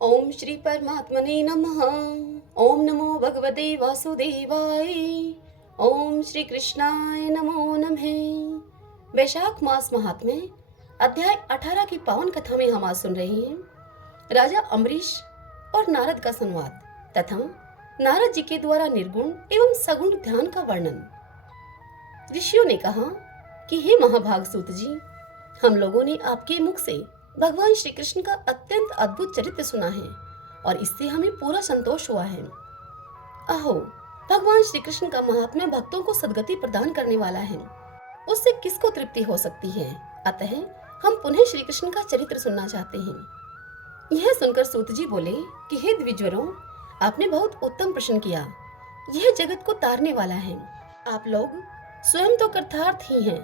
ओम श्री परमात्मने नमः। ओम नमो भगवते वासुदेवाय। ओम श्री कृष्णाय नमो नमः। वैशाख मास महात्म्य अध्याय 18 की पावन कथा में हम आज सुन रहे हैं राजा अम्बरीश और नारद का संवाद तथा नारद जी के द्वारा निर्गुण एवं सगुण ध्यान का वर्णन। ऋषियों ने कहा कि हे महाभाग सूत जी, हम लोगों ने आपके मुख से भगवान श्री कृष्ण का अत्यंत अद्भुत चरित्र सुना है और इससे हमें पूरा संतोष हुआ है। अहो, भगवान श्री कृष्ण का महात्म्य भक्तों को सद्गति प्रदान करने वाला है, उससे किसको तृप्ति हो सकती है। अतः हम पुनः श्री कृष्ण का चरित्र सुनना चाहते हैं। यह सुनकर सूत जी बोले कि हे द्विजवरों, आपने बहुत उत्तम प्रश्न किया। यह जगत को तारने वाला है। आप लोग स्वयं तो कृतार्थ ही हैं,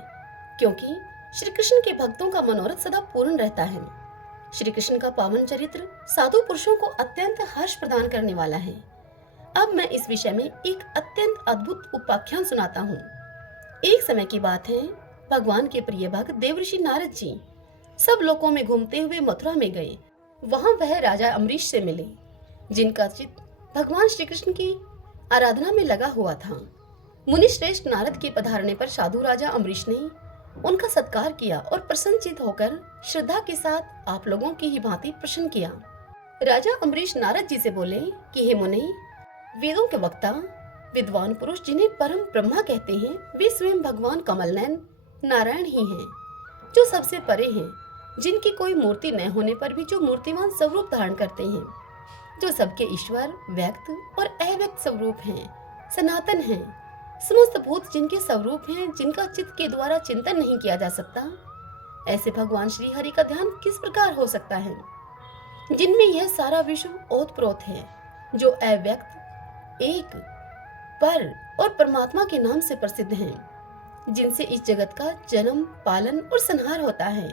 क्योंकि श्री कृष्ण के भक्तों का मनोरथ सदा पूर्ण रहता है। श्री कृष्ण का पावन चरित्र साधु पुरुषों को अत्यंत हर्ष प्रदान करने वाला है। अब मैं इस विषय में एक अत्यंत अद्भुत उपाख्यान सुनाता हूँ। एक समय की बात है, भगवान के प्रिय भक्त देवर्षि नारद जी सब लोकों में घूमते हुए मथुरा में गए। वहां वह राजा अम्बरीश से मिले, जिनका चित्त भगवान श्री कृष्ण की आराधना में लगा हुआ था। मुनि श्रेष्ठ नारद के पधारने पर साधु राजा अम्बरीश ने उनका सत्कार किया और प्रसन्नचित होकर श्रद्धा के साथ आप लोगों की ही भांति प्रश्न किया। राजा अम्बरीश नारद जी से बोले कि हे मुनि, वेदों के वक्ता विद्वान पुरुष जिन्हें परम ब्रह्मा कहते हैं, वे स्वयं भगवान कमलनयन नारायण ही हैं, जो सबसे परे हैं, जिनकी कोई मूर्ति न होने पर भी जो मूर्तिमान स्वरूप धारण करते हैं, जो सबके ईश्वर व्यक्त और अव्यक्त स्वरूप हैं, सनातन हैं, समस्त भूत जिनके स्वरूप हैं, जिनका चित्त के द्वारा चिंतन नहीं किया जा सकता। ऐसे भगवान श्री हरि का ध्यान किस प्रकार हो सकता है, जिनमें यह सारा विश्व ओतप्रोत है, जो अव्यक्त एक पर और परमात्मा के नाम से प्रसिद्ध हैं, जिनसे इस जगत का जन्म पालन और संहार होता है,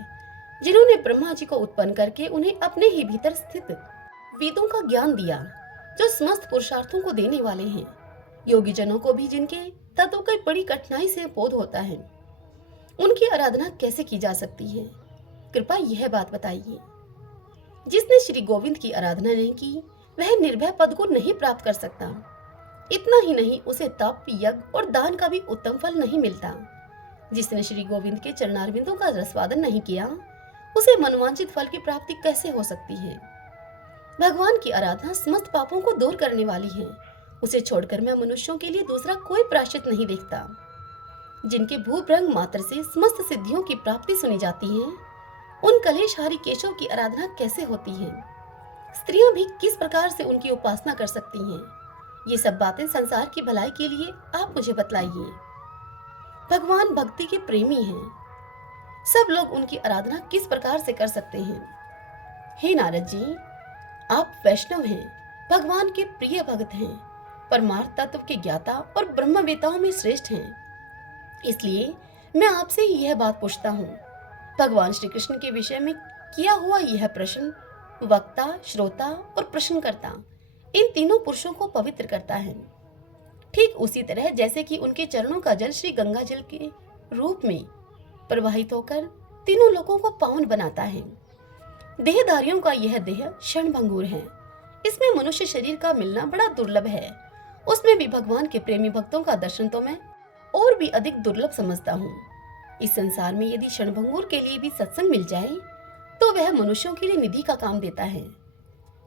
जिन्होंने ब्रह्मा जी को उत्पन्न करके उन्हें अपने ही भीतर स्थित वेदों का ज्ञान दिया, जो समस्त पुरुषार्थों को देने वाले हैं, योगी जनों को भी जिनके तत्व की बड़ी कठिनाई से बोध होता है। उनकी आराधना कैसे की जा सकती है, कृपया यह बात बताइए। जिसने श्री गोविंद की आराधना नहीं की, वह निर्भय पद को नहीं प्राप्त कर सकता। इतना ही नहीं, उसे तप यज्ञ और दान का भी उत्तम फल नहीं मिलता। जिसने श्री गोविंद के चरणारविंदों का रसवादन नहीं किया, उसे मनवांछित फल की प्राप्ति कैसे हो सकती है। भगवान की आराधना समस्त पापों को दूर करने वाली है। उसे छोड़कर मैं मनुष्यों के लिए दूसरा कोई प्रायश्चित नहीं देखता। जिनके भूभ्रंग मात्र से समस्त सिद्धियों की प्राप्ति सुनी जाती है, उन कलेशहारी केशव की आराधना कैसे होती है। स्त्रियां भी किस प्रकार से उनकी उपासना कर सकती हैं। ये सब बातें संसार की भलाई के लिए आप मुझे बतलाइए। भगवान भक्ति के प्रेमी हैं, सब लोग उनकी आराधना किस प्रकार से कर सकते हैं। हे नारद जी, आप वैष्णव हैं, भगवान के प्रिय भक्त हैं, परमार्थ तत्व के ज्ञाता और ब्रह्मवेताओं में श्रेष्ठ हैं। इसलिए मैं आपसे यह बात पूछता हूँ। भगवान श्री कृष्ण के विषय में किया हुआ यह प्रश्न वक्ता, श्रोता और प्रश्नकर्ता इन तीनों पुरुषों को पवित्र करता है, ठीक उसी तरह जैसे कि उनके चरणों का जल श्री गंगा जल के रूप में प्रवाहित होकर तीनों लोगों को पावन बनाता है। देहधारियों का यह देह क्षणभंगुर है, इसमें मनुष्य शरीर का मिलना बड़ा दुर्लभ है। उसमें भी भगवान के प्रेमी भक्तों का दर्शन तो मैं और भी अधिक दुर्लभ समझता हूँ। इस संसार में यदि क्षणभंगुर के लिए भी सत्संग मिल जाए, तो वह मनुष्यों के लिए निधि का काम देता है,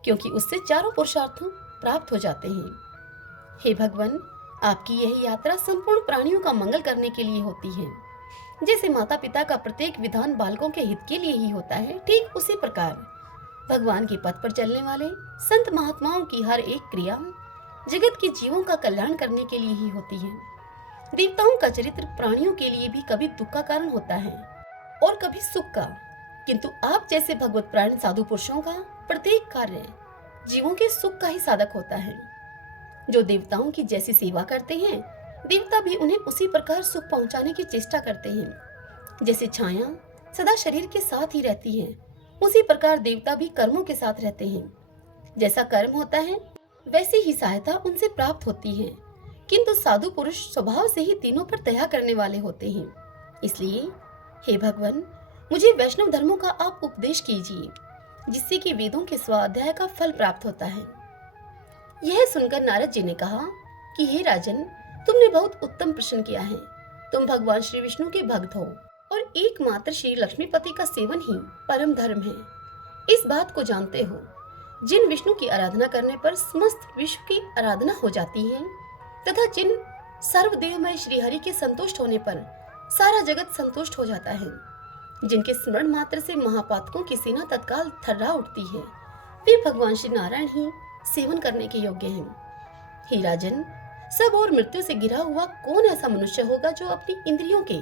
क्योंकि उससे चारों पुरुषार्थों प्राप्त हो जाते हैं। हे भगवान, आपकी यह यात्रा संपूर्ण प्राणियों का मंगल करने के लिए होती है। जैसे माता पिता का प्रत्येक विधान बालकों के हित के लिए ही होता है, ठीक उसी प्रकार भगवान के पथ पर चलने वाले संत महात्माओं की हर एक क्रिया जगत के जीवों का कल्याण करने के लिए ही होती है। देवताओं का चरित्र प्राणियों के लिए भी कभी दुख का कारण होता है और कभी सुख का, किंतु आप जैसे भगवत प्राण साधु पुरुषों का प्रत्येक कार्य जीवों के सुख का ही साधक होता है। जो देवताओं की जैसी सेवा करते हैं, देवता भी उन्हें उसी प्रकार सुख पहुंचाने की चेष्टा करते हैं। जैसे छाया सदा शरीर के साथ ही रहती है, उसी प्रकार देवता भी कर्मों के साथ रहते हैं। जैसा कर्म होता है, वैसी ही सहायता उनसे प्राप्त होती है, किंतु साधु पुरुष स्वभाव से ही तीनों पर दया करने वाले होते हैं। इसलिए हे भगवान, मुझे वैष्णव धर्मों का आप उपदेश कीजिए। जिससे कि वेदों के स्वाध्याय का फल प्राप्त होता है। यह सुनकर नारद जी ने कहा कि हे राजन, तुमने बहुत उत्तम प्रश्न किया है। तुम भगवान श्री विष्णु के भक्त हो और एकमात्र श्री लक्ष्मीपति का सेवन ही परम धर्म है। इस बात को जानते हो, जिन विष्णु की आराधना करने पर समस्त विश्व की आराधना हो जाती है तथा जिन सर्वदेवमय श्री हरि के संतुष्ट होने पर सारा जगत संतुष्ट हो जाता है, जिनके स्मरण मात्र से महापातकों की सेना तत्काल थर्रा उठती है, वे भगवान श्री नारायण ही सेवन करने के योग्य हैं। हे राजन, सब और मृत्यु से घिरा हुआ कौन ऐसा मनुष्य होगा जो अपनी इंद्रियों के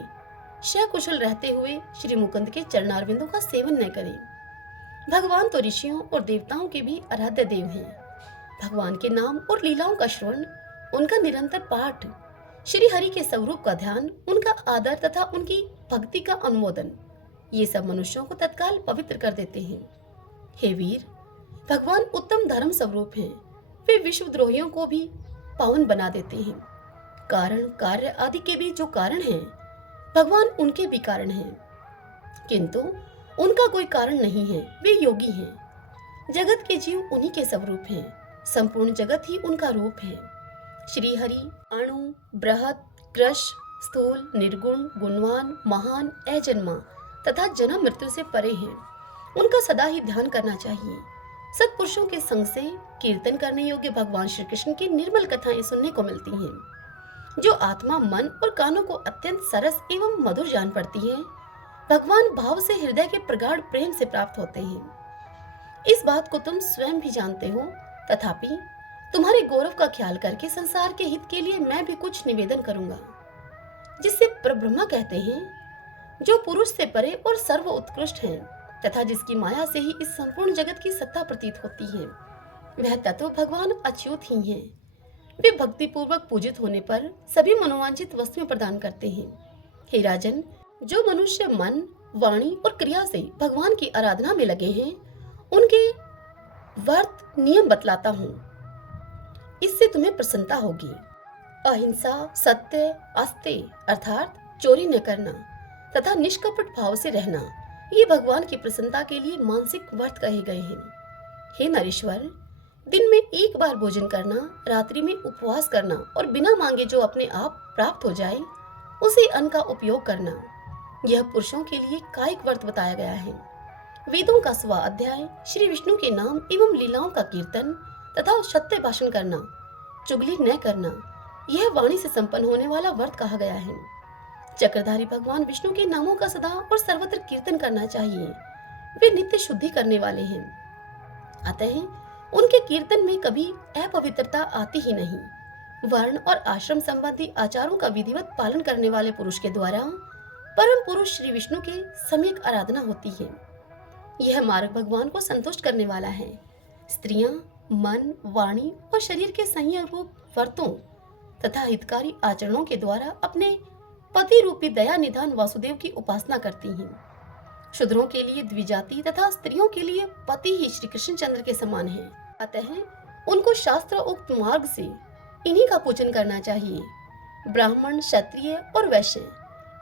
सकुशल रहते हुए श्री मुकुंद के चरणारविंदों का सेवन न करे। भगवान तो ऋषियों और देवताओं के भी आराध्य देव हैं। भगवान के नाम और लीलाओं का श्रवण, उनका निरंतर पाठ, श्री हरि के स्वरूप का ध्यान, उनका आदर तथा उनकी भक्ति का अनुमोदन, ये सब मनुष्यों को तत्काल पवित्र कर देते हैं। हे वीर, भगवान उत्तम धर्म स्वरूप हैं। वे विश्वद्रोहियों को भी पावन बना देते हैं। कारण कार्य आदि के भी जो कारण हैं, भगवान उनके भी कारण हैं, किंतु उनका कोई कारण नहीं है। वे योगी हैं। जगत के जीव उन्हीं के स्वरूप हैं। संपूर्ण जगत ही उनका रूप है। श्री हरि अणु, बृहत, कृश, स्थूल, निर्गुण, गुणवान, महान, अजन्मा तथा जन्म मृत्यु से परे हैं। उनका सदा ही ध्यान करना चाहिए। सत्पुरुषों के संग से कीर्तन करने योग्य भगवान श्री कृष्ण की निर्मल कथाएं सुनने को मिलती हैं, जो आत्मा, मन और कानों को अत्यंत सरस एवं मधुर जान पड़ती है। भगवान भाव से हृदय के प्रगाढ़ प्रेम से प्राप्त होते हैं। इस बात को तुम स्वयं भी जानते हो, तथापि तुम्हारे गौरव का ख्याल करके संसार के हित के लिए मैं भी कुछ निवेदन करूंगा, जिससे परब्रह्मा कहते हैं, जो पुरुष से परे और सर्व उत्कृष्ट हैं तथा जिसकी माया से ही इस संपूर्ण जगत की सत्ता प्रतीत होती है, वह तत्व भगवान अच्युत ही हैं। वे भक्ति पूर्वक पूजित होने पर सभी मनोवांछित वस्तुएं प्रदान करते हैं। हे राजन, जो मनुष्य मन, वाणी और क्रिया से भगवान की आराधना में लगे हैं, उनके व्रत नियम बतलाता हूँ। इससे तुम्हें प्रसन्नता होगी। अहिंसा, सत्य, अस्तेय अर्थात चोरी न करना तथा निष्कपट भाव से रहना, ये भगवान की प्रसन्नता के लिए मानसिक व्रत कहे गए हैं। हे नरेश्वर, दिन में एक बार भोजन करना, रात्रि में उपवास करना और बिना मांगे जो अपने आप प्राप्त हो जाए, उसी अन्न का उपयोग करना, यह पुरुषों के लिए कायिक व्रत बताया गया है। वेदों का स्वाध्याय, श्री विष्णु के नाम एवं लीलाओं का कीर्तन तथा सत्य भाषण करना, चुगली न करना, यह वाणी से संपन्न होने वाला व्रत कहा गया है। चक्रधारी भगवान विष्णु के नामों का सदा और सर्वत्र कीर्तन करना चाहिए। वे नित्य शुद्धि करने वाले हैं, अतः उनके कीर्तन में कभी अपवित्रता आती ही नहीं। वर्ण और आश्रम संबंधी आचारों का विधिवत पालन करने वाले पुरुष के द्वारा परम पुरुष श्री विष्णु के सम्यक आराधना होती है। यह मार्ग भगवान को संतुष्ट करने वाला है। स्त्रियां मन, वाणी और शरीर के संयम रूप व्रतों तथा हितकारी आचरणों के द्वारा अपने पति रूपी दया निधान वासुदेव की उपासना करती हैं। शूद्रों के लिए द्विजाति तथा स्त्रियों के लिए पति ही श्री कृष्ण चंद्र के समान है। अतः उनको शास्त्र उक्त मार्ग से इन्हीं का पूजन करना चाहिए। ब्राह्मण, क्षत्रिय और वैश्य,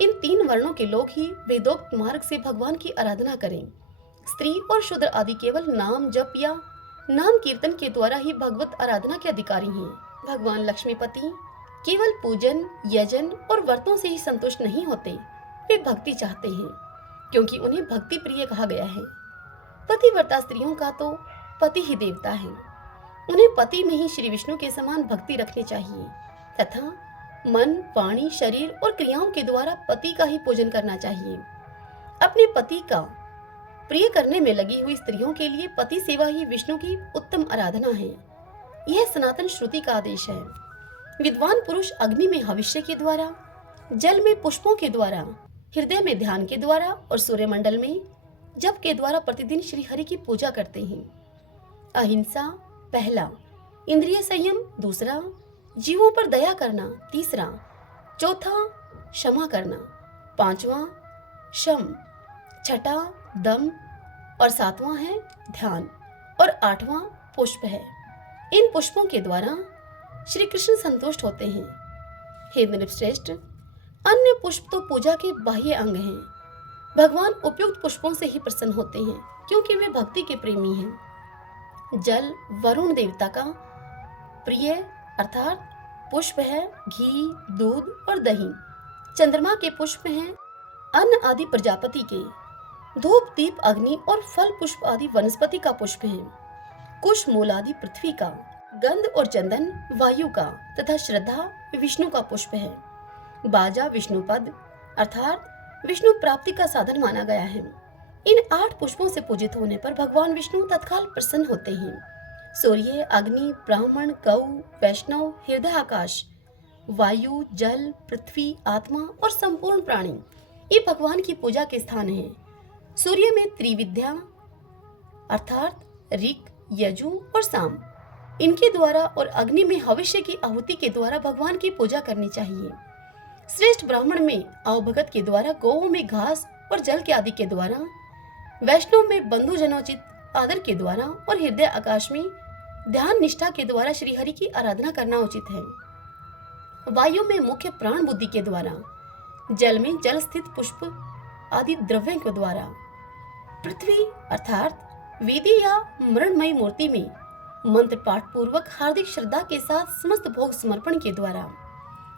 इन तीन वर्णों के लोग ही वेदोक्त मार्ग से भगवान की आराधना करें। स्त्री और शूद्र आदि केवल नाम जप या नाम कीर्तन के द्वारा ही भगवत आराधना के अधिकारी हैं। भगवान लक्ष्मीपति केवल पूजन, यजन और व्रतों से ही संतुष्ट नहीं होते, वे भक्ति चाहते हैं, क्योंकि उन्हें भक्ति प्रिय कहा गया है। पतिव्रता स्त्रियों का तो पति ही देवता है। उन्हें पति में ही श्री विष्णु के समान भक्ति रखनी चाहिए तथा मन, वाणी, शरीर और क्रियाओं के द्वारा पति का ही पूजन करना चाहिए। अपने पति का प्रिय करने में लगी हुई स्त्रियों के लिए पति सेवा ही विष्णु की उत्तम आराधना है। यह सनातन श्रुति का आदेश है। विद्वान पुरुष अग्नि में हविष्य के द्वारा, जल में पुष्पों के द्वारा, हृदय में ध्यान के द्वारा और सूर्यमंडल में जप के द्वारा प्रतिदिन श्री हरि की पूजा करते हैं। अहिंसा पहला, इंद्रिय संयम दूसरा, जीवों पर दया करना तीसरा, चौथा क्षमा करना, पांचवा शम, छठा दम और सातवां है ध्यान और आठवां पुष्प है। इन पुष्पों के द्वारा श्री कृष्ण संतुष्ट होते हैं। हे नृपश्रेष्ठ, अन्य पुष्प तो पूजा के बाह्य अंग हैं, भगवान उपयुक्त पुष्पों से ही प्रसन्न होते हैं क्योंकि वे भक्ति के प्रेमी हैं। जल वरुण देवता का प्रिय अर्थात पुष्प है, घी, दूध और दही। चंद्रमा के पुष्प हैं, अन्न आदि प्रजापति के। धूप, दीप, अग्नि और फल पुष्प आदि वनस्पति का पुष्प है। कुश, मूल आदि पृथ्वी का। गंध और चंदन वायु का तथा श्रद्धा विष्णु का पुष्प है। बाजा विष्णुपद अर्थात विष्णु प्राप्ति का साधन माना गया है। इन 8 पुष्पों से पूजित होने पर भगवान विष्णु तत्काल प्रसन्न होते हैं। सूर्य, अग्नि, ब्राह्मण, गौ, वैष्णव, हृदय आकाश, वायु, जल, पृथ्वी, आत्मा और संपूर्ण प्राणी ये भगवान की पूजा के स्थान हैं। सूर्य में त्रिविद्या अर्थात ऋक, यजु और साम, इनके द्वारा और अग्नि में हविष्य की आहुति के द्वारा भगवान की पूजा करनी चाहिए। श्रेष्ठ ब्राह्मण में अवभगत के द्वारा, गौओं में घास और जल के आदि के द्वारा, वैष्णव में बंधु जनोचित आदर के द्वारा और हृदय आकाश में ध्यान निष्ठा के द्वारा श्री हरि की आराधना करना उचित है। वायु में मुख्य प्राण बुद्धि के द्वारा, जल में जल स्थित पुष्प आदि द्रव्यों के द्वारा, पृथ्वी अर्थात वेदी या मृणमयी मूर्ति में मंत्र पाठ पूर्वक हार्दिक श्रद्धा के साथ समस्त भोग समर्पण के द्वारा,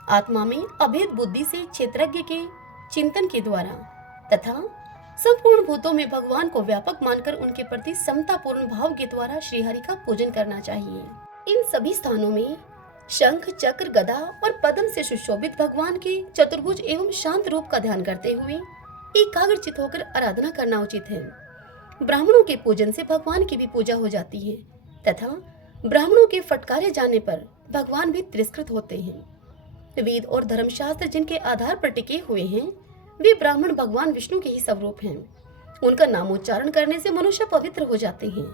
आत्मा में अभेद बुद्धि से क्षेत्रज्ञ के चिंतन के द्वारा तथा संपूर्ण भूतों में भगवान को व्यापक मानकर उनके प्रति समता पूर्ण भाव के द्वारा श्रीहरि का पूजन करना चाहिए। इन सभी स्थानों में शंख, चक्र, गदा और पद्म से सुशोभित भगवान के चतुर्भुज एवं शांत रूप का ध्यान करते हुए एकाग्रचित होकर आराधना करना उचित है। ब्राह्मणों के पूजन से भगवान की भी पूजा हो जाती है तथा ब्राह्मणों के फटकारे जाने पर भगवान भी तिरस्कृत होते हैं। वेद और धर्मशास्त्र जिनके आधार पर टिके हुए हैं वे ब्राह्मण भगवान विष्णु के ही स्वरूप हैं। उनका नामोच्चारण करने से मनुष्य पवित्र हो जाते हैं।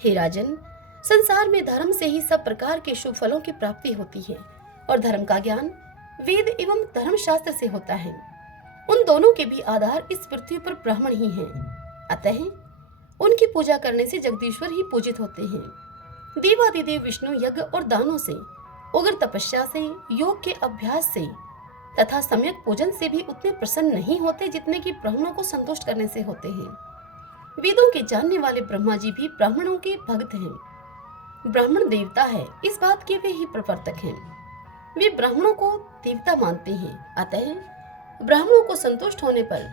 हे राजन, संसार में धर्म से ही सब प्रकार के शुभ फलों की प्राप्ति होती है और धर्म का ज्ञान वेद एवं धर्मशास्त्र से होता है। उन दोनों के भी आधार इस पृथ्वी पर ब्राह्मण ही हैं। अतः उनकी पूजा करने से जगदीश्वर ही पूजित होते हैं। देवादिदेव विष्णु यज्ञ और दानों से, उग्र तपस्या से, योग के अभ्यास से तथा सम्यक पूजन से भी उतने प्रसन्न नहीं होते जितने कि ब्राह्मणों को संतुष्ट करने से होते हैं। वेदों के जानने वाले ब्रह्मा जी भी ब्राह्मणों के भक्त हैं। ब्राह्मण देवता है, इस बात के वे ही प्रवर्तक हैं। वे ब्राह्मणों को देवता मानते हैं। अतः ब्राह्मणों को संतुष्ट होने पर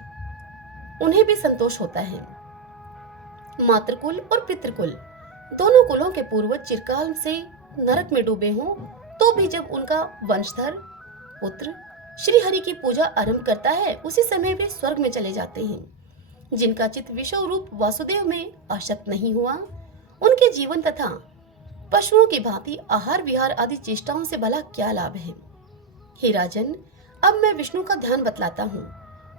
उन्हें भी संतोष होता है। मातृकुल और पितृकुल दोनों कुलों के पूर्वज चिरकाल से नरक में डूबे हों तो भी जब उनका वंशधर पुत्र श्री हरि की पूजा आरंभ करता है उसी समय वे स्वर्ग में चले जाते हैं। जिनका चित्त विश्व रूप वासुदेव में आसक्त नहीं हुआ उनके जीवन तथा पशुओं की भांति आहार विहार आदि चेष्टाओं से भला क्या लाभ है। हे राजन, अब मैं विष्णु का ध्यान बतलाता हूँ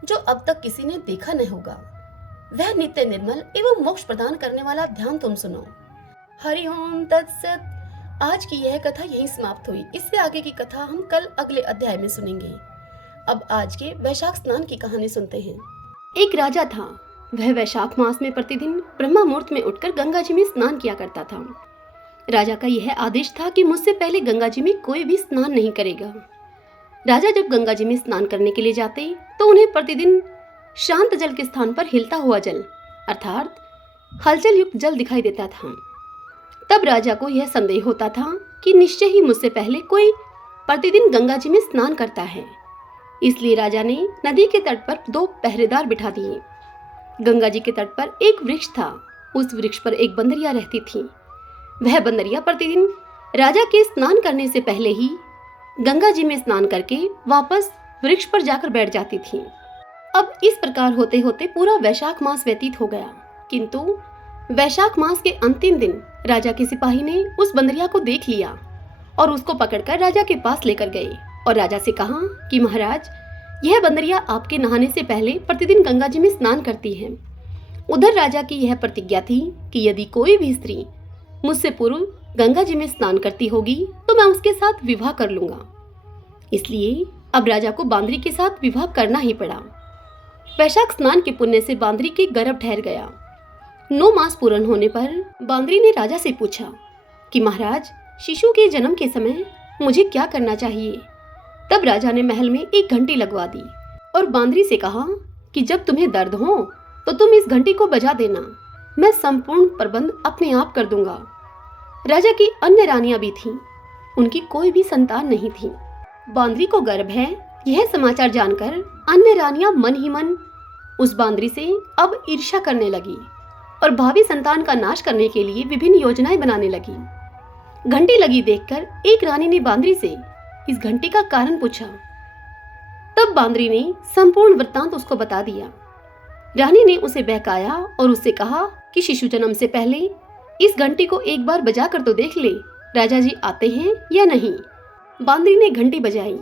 जो अब तक किसी ने देखा नहीं होगा। वह नित्य निर्मल एवं मोक्ष प्रदान करने वाला ध्यान तुम सुनो। हरि ओम तत्सत। आज की यह कथा यहीं समाप्त हुई। इससे आगे की कथा हम कल अगले अध्याय में सुनेंगे। अब आज के वैशाख स्नान की कहानी सुनते हैं। एक राजा था। वह वैशाख मास में प्रतिदिन ब्रह्मा मुहूर्त में उठकर गंगा जी में स्नान किया करता था। राजा का यह आदेश था कि मुझसे पहले गंगा जी में कोई भी स्नान नहीं करेगा। राजा जब गंगा जी में स्नान करने के लिए जाते तो उन्हें प्रतिदिन शांत जल के स्थान पर हिलता हुआ जल अर्थात हलचल युक्त जल दिखाई देता था। तब राजा को यह संदेह होता था कि निश्चय ही मुझसे पहले कोई प्रतिदिन गंगा जी में स्नान करता है। इसलिए राजा ने नदी के तट पर 2 पहरेदार बिठा दिए। गंगा जी के तट पर एक वृक्ष था। उस वृक्ष पर एक बंदरिया रहती थी। वह बंदरिया प्रतिदिन राजा के स्नान करने से पहले ही गंगा जी में स्नान करके वापस वृक्ष पर जाकर बैठ जाती थी। अब इस प्रकार होते होते पूरा वैशाख मास व्यतीत हो गया, किंतु वैशाख मास के अंतिम दिन राजा के सिपाही ने उस बंदरिया को देख लिया और उसको पकड़कर राजा के पास लेकर गए और राजा से कहा कि महाराज, यह बंदरिया आपके नहाने से पहले प्रतिदिन गंगा जी में स्नान करती है। उधर राजा की यह प्रतिज्ञा थी कि यदि कोई भी स्त्री मुझसे पूर्व गंगा जी में स्नान करती होगी तो मैं उसके साथ विवाह कर लूंगा। इसलिए अब राजा को बांदरी के साथ विवाह करना ही पड़ा। वैशाख स्नान के पुण्य से बांदरी के गर्भ ठहर गया। 9 मास पूर्ण होने पर बांदरी ने राजा से पूछा कि महाराज, शिशु के जन्म के समय मुझे क्या करना चाहिए। तब राजा ने महल में एक घंटी लगवा दी और बांदरी से कहा कि जब तुम्हें दर्द हो तो तुम इस घंटी को बजा देना, मैं संपूर्ण प्रबंध अपने आप कर दूंगा। राजा की अन्य रानियां भी थीं, उनकी कोई भी संतान नहीं थी। बांदरी को गर्भ है यह समाचार जानकर अन्य रानियां मन ही मन उस बांदरी से अब ईर्ष्या करने लगी और भावी संतान का नाश करने के लिए विभिन्न योजनाएं बनाने लगी। घंटी लगी देखकर एक रानी ने बांदरी से इस घंटी का कारण पूछा। तब बांदरी ने संपूर्ण वृत्तांत उसको बता दिया। रानी ने उसे बहकाया और उससे कहा कि शिशु जन्म से पहले इस घंटी को एक बार बजा कर तो देख ले, राजा जी आते हैं या नहीं। बांदरी ने घंटी बजाई।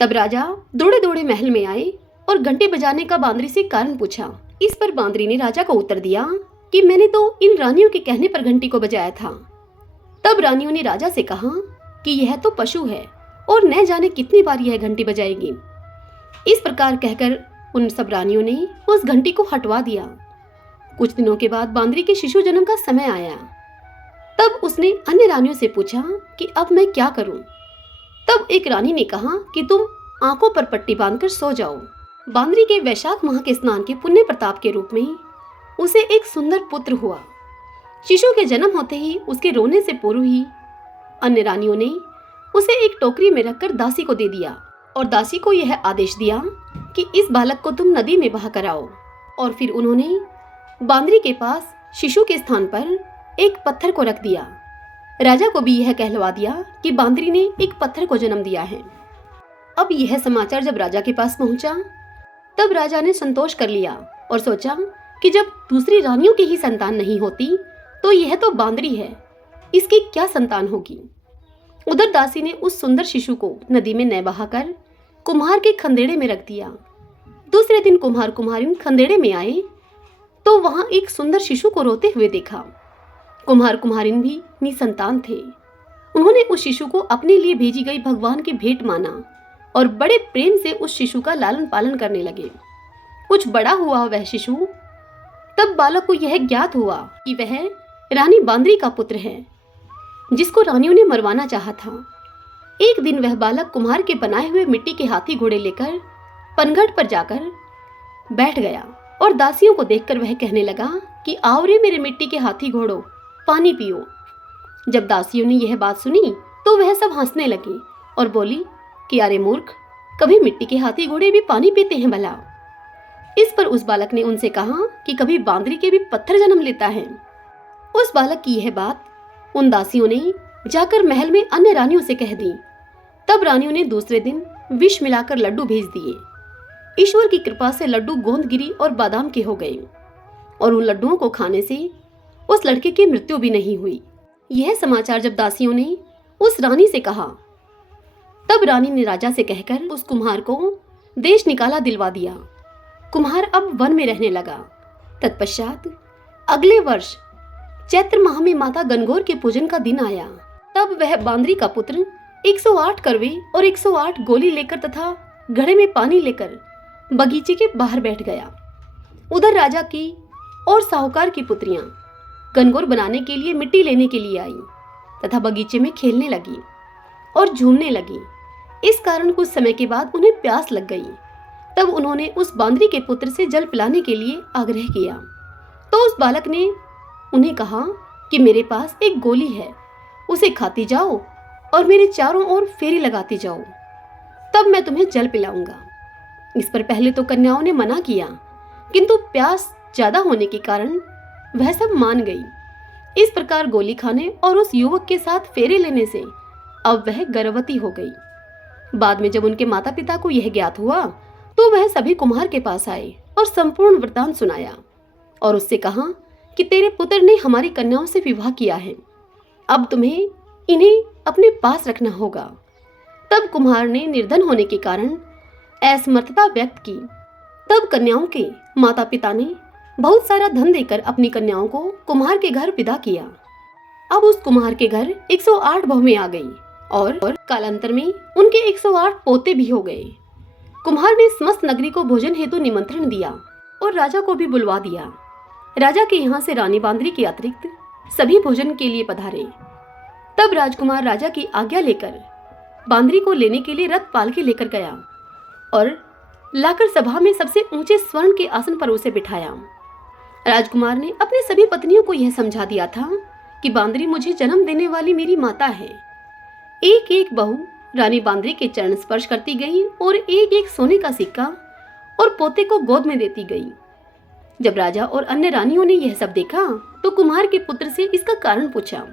तब राजा दौड़े दौड़े महल में आए और घंटी बजाने का बांदरी से कारण पूछा। इस पर बांदरी ने राजा को उत्तर दिया कि मैंने तो इन रानियों के कहने पर घंटी को बजाया था। तब रानियों ने राजा से कहा कि यह तो पशु है और न जाने कितनी बार यह घंटी बजाएगी। इस प्रकार कहकर उन सब रानियों ने उस घंटी को हटवा दिया। कुछ दिनों के बाद बांदरी के शिशु जन्म का समय आया। तब उसने अन्य रानियों से पूछा कि अब मैं क्या करूं। तब एक रानी ने कहा कि तुम आंखों पर पट्टी बांधकर सो जाओ। बांदरी के वैशाख माह के स्नान के पुण्य प्रताप के रूप में उसे एक सुंदर पुत्र हुआ। शिशु के जन्म होते ही उसके रोने से पूर्व ही अन्य रानियों ने उसे एक टोकरी में रखकर दासी को दे दिया और दासी को यह आदेश दिया कि इस बालक को तुम नदी में बहा कर आओ। और फिर उन्होंने बांदरी के पास शिशु के स्थान पर एक पत्थर को रख दिया। राजा को भी यह कहलवा दिया कि बांदरी ने एक पत्थर को जन्म दिया है। अब यह समाचार जब राजा के पास पहुंचा तब राजा ने संतोष कर लिया और सोचा कि जब दूसरी रानियों की ही संतान नहीं होती तो यह तो बांदरी है, इसकी क्या संतान होगी। उधर दासी ने उस सुंदर शिशु को नदी में न बहाकर कुम्हार के खंदेड़े में रख दिया। दूसरे दिन कुम्हार कुम्हारिन खंदेड़े में आए तो वहां एक सुंदर शिशु को रोते हुए देखा। कुम्हार कुम्हारिन भी निसंतान थे। उन्होंने उस शिशु को अपने लिए भेजी गई भगवान की भेंट माना और बड़े प्रेम से उस शिशु का लालन पालन करने लगे। कुछ बड़ा हुआ वह शिशु, तब बालक को यह ज्ञात हुआ कि वह रानी बांदरी का पुत्र है जिसको रानियों ने मरवाना चाहा था। एक दिन वह बालक कुम्हार के बनाए हुए मिट्टी के हाथी घोड़े लेकर पनघट पर जाकर बैठ गया और दासियों को देखकर वह कहने लगा कि आओ रे मेरे मिट्टी के हाथी घोड़ों, पानी पियो। जब दासियों ने यह बात सुनी तो वह सब हंसने लगी और बोली कि अरे मूर्ख, कभी मिट्टी के हाथी घोड़े भी पानी पीते हैं भला। इस पर उस बालक ने उनसे कहा कि कभी बांदरी के भी पत्थर जन्म लेता है। उस बालक की यह बात उन दासियों ने जाकर महल में अन्य रानियों से कह दी। तब रानियों ने दूसरे दिन विष मिलाकर लड्डू भेज दिए। ईश्वर की कृपा से लड्डू गोंदगिरी और बादाम के हो गए और उन लड्डुओं को खाने से उस लड़के की मृत्यु भी नहीं हुई। यह समाचार जब दासियों ने उस रानी से कहा तब रानी ने राजा से कहकर उस कुम्हार को देश निकाला दिलवा दिया। कुम्हार अब वन में रहने लगा। तत्पश्चात अगले वर्ष चैत्र माह में माता गणगौर के पूजन का दिन आया। तब वह बांदरी का पुत्र 108 करवे और 108 गोली लेकर तथा घड़े में पानी लेकर बगीचे के बाहर बैठ गया। उधर राजा की और साहूकार की पुत्रियां गणगौर बनाने के लिए मिट्टी लेने के लिए आई तथा बगीचे में खेलने लगी और झूमने लगी। इस कारण कुछ समय के बाद उन्हें प्यास लग गई। तब उन्होंने उस बांदरी के पुत्र से जल पिलाने के लिए आग्रह किया। तो उस बालक ने उन्हें कहा कि मेरे पास एक गोली है, उसे खाती जाओ और मेरे चारों ओर फेरी लगाती जाओ, तब मैं तुम्हें जल पिलाऊंगा। इस पर पहले तो कन्याओं ने मना किया, किंतु प्यास ज्यादा होने के कारण वह सब मान गई। इस प्रकार गोली खाने और उस युवक के साथ फेरे लेने से अब वह गर्भवती हो गई। बाद में जब उनके माता पिता को यह ज्ञात हुआ तो वह सभी कुम्हार के पास आए और संपूर्ण वृतांत सुनाया और उससे कहा कि तेरे पुत्र ने हमारी कन्याओं से विवाह किया है, अब तुम्हें इन्हें अपने पास रखना होगा। तब कुम्हार ने निर्धन होने के कारण असमर्थता व्यक्त की। तब कन्याओं के माता पिता ने बहुत सारा धन देकर अपनी कन्याओं को कुम्हार के घर विदा किया। अब उस कुम्हार के घर 108 बहुएं आ गई और कालांतर में उनके 108 पोते भी हो गए। कुम्हार ने समस्त नगरी को भोजन हेतु निमंत्रण दिया और राजा को भी बुलवा दिया। राजा के यहाँ से रानी बांदरी के अतिरिक्त सभी भोजन के लिए पधारे। तब राजकुमार राजा की आज्ञा लेकर बांदरी को लेने के लिए रथ पालकी लेकर गया और लाकर सभा में सबसे ऊंचे स्वर्ण के आसन पर उसे बिठाया। राजकुमार ने अपनी सभी पत्नियों को यह समझा दिया था कि बांदरी मुझे जन्म देने वाली मेरी माता है। एक एक बहू रानी बांदरी के चरण स्पर्श करती गई और एक एक सोने का सिक्का और पोते को गोद में देती गई। जब राजा और अन्य रानियों ने यह सब देखा तो कुम्हार के पुत्र से इसका कारण पूछा।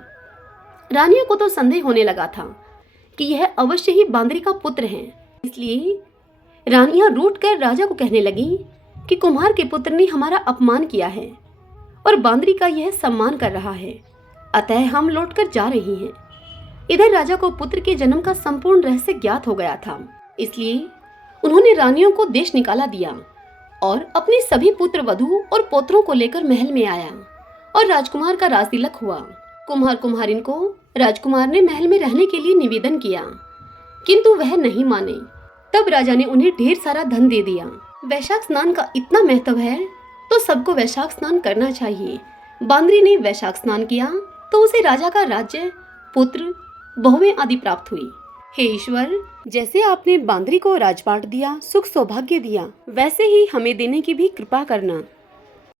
रानियों को तो संदेह होने लगा था कि यह अवश्य ही बांदरी का पुत्र है, इसलिए रानियां रूठ कर राजा को कहने लगी कि कुम्हार के पुत्र ने हमारा अपमान किया है और बांदरी का यह सम्मान कर रहा है, अतः हम लौटकर जा रही हैं। इधर राजा को पुत्र के जन्म का संपूर्ण रहस्य ज्ञात हो गया था, इसलिए उन्होंने रानियों को देश निकाला दिया और अपने सभी पुत्र वधू और पोत्रों को लेकर महल में आया और राजकुमार का राजतिलक हुआ। कुम्हार कुम्हारिन को राजकुमार ने महल में रहने के लिए निवेदन किया, किंतु वह नहीं माने। तब राजा ने उन्हें ढेर सारा धन दे दिया। वैशाख स्नान का इतना महत्व है तो सबको वैशाख स्नान करना चाहिए। बांदरी ने वैशाख स्नान किया तो उसे राजा का राज्य, पुत्र, बहुएं आदि प्राप्त हुई। हे ईश्वर, जैसे आपने बांदरी को राजपाट दिया, सुख सौभाग्य दिया, वैसे ही हमें देने की भी कृपा करना।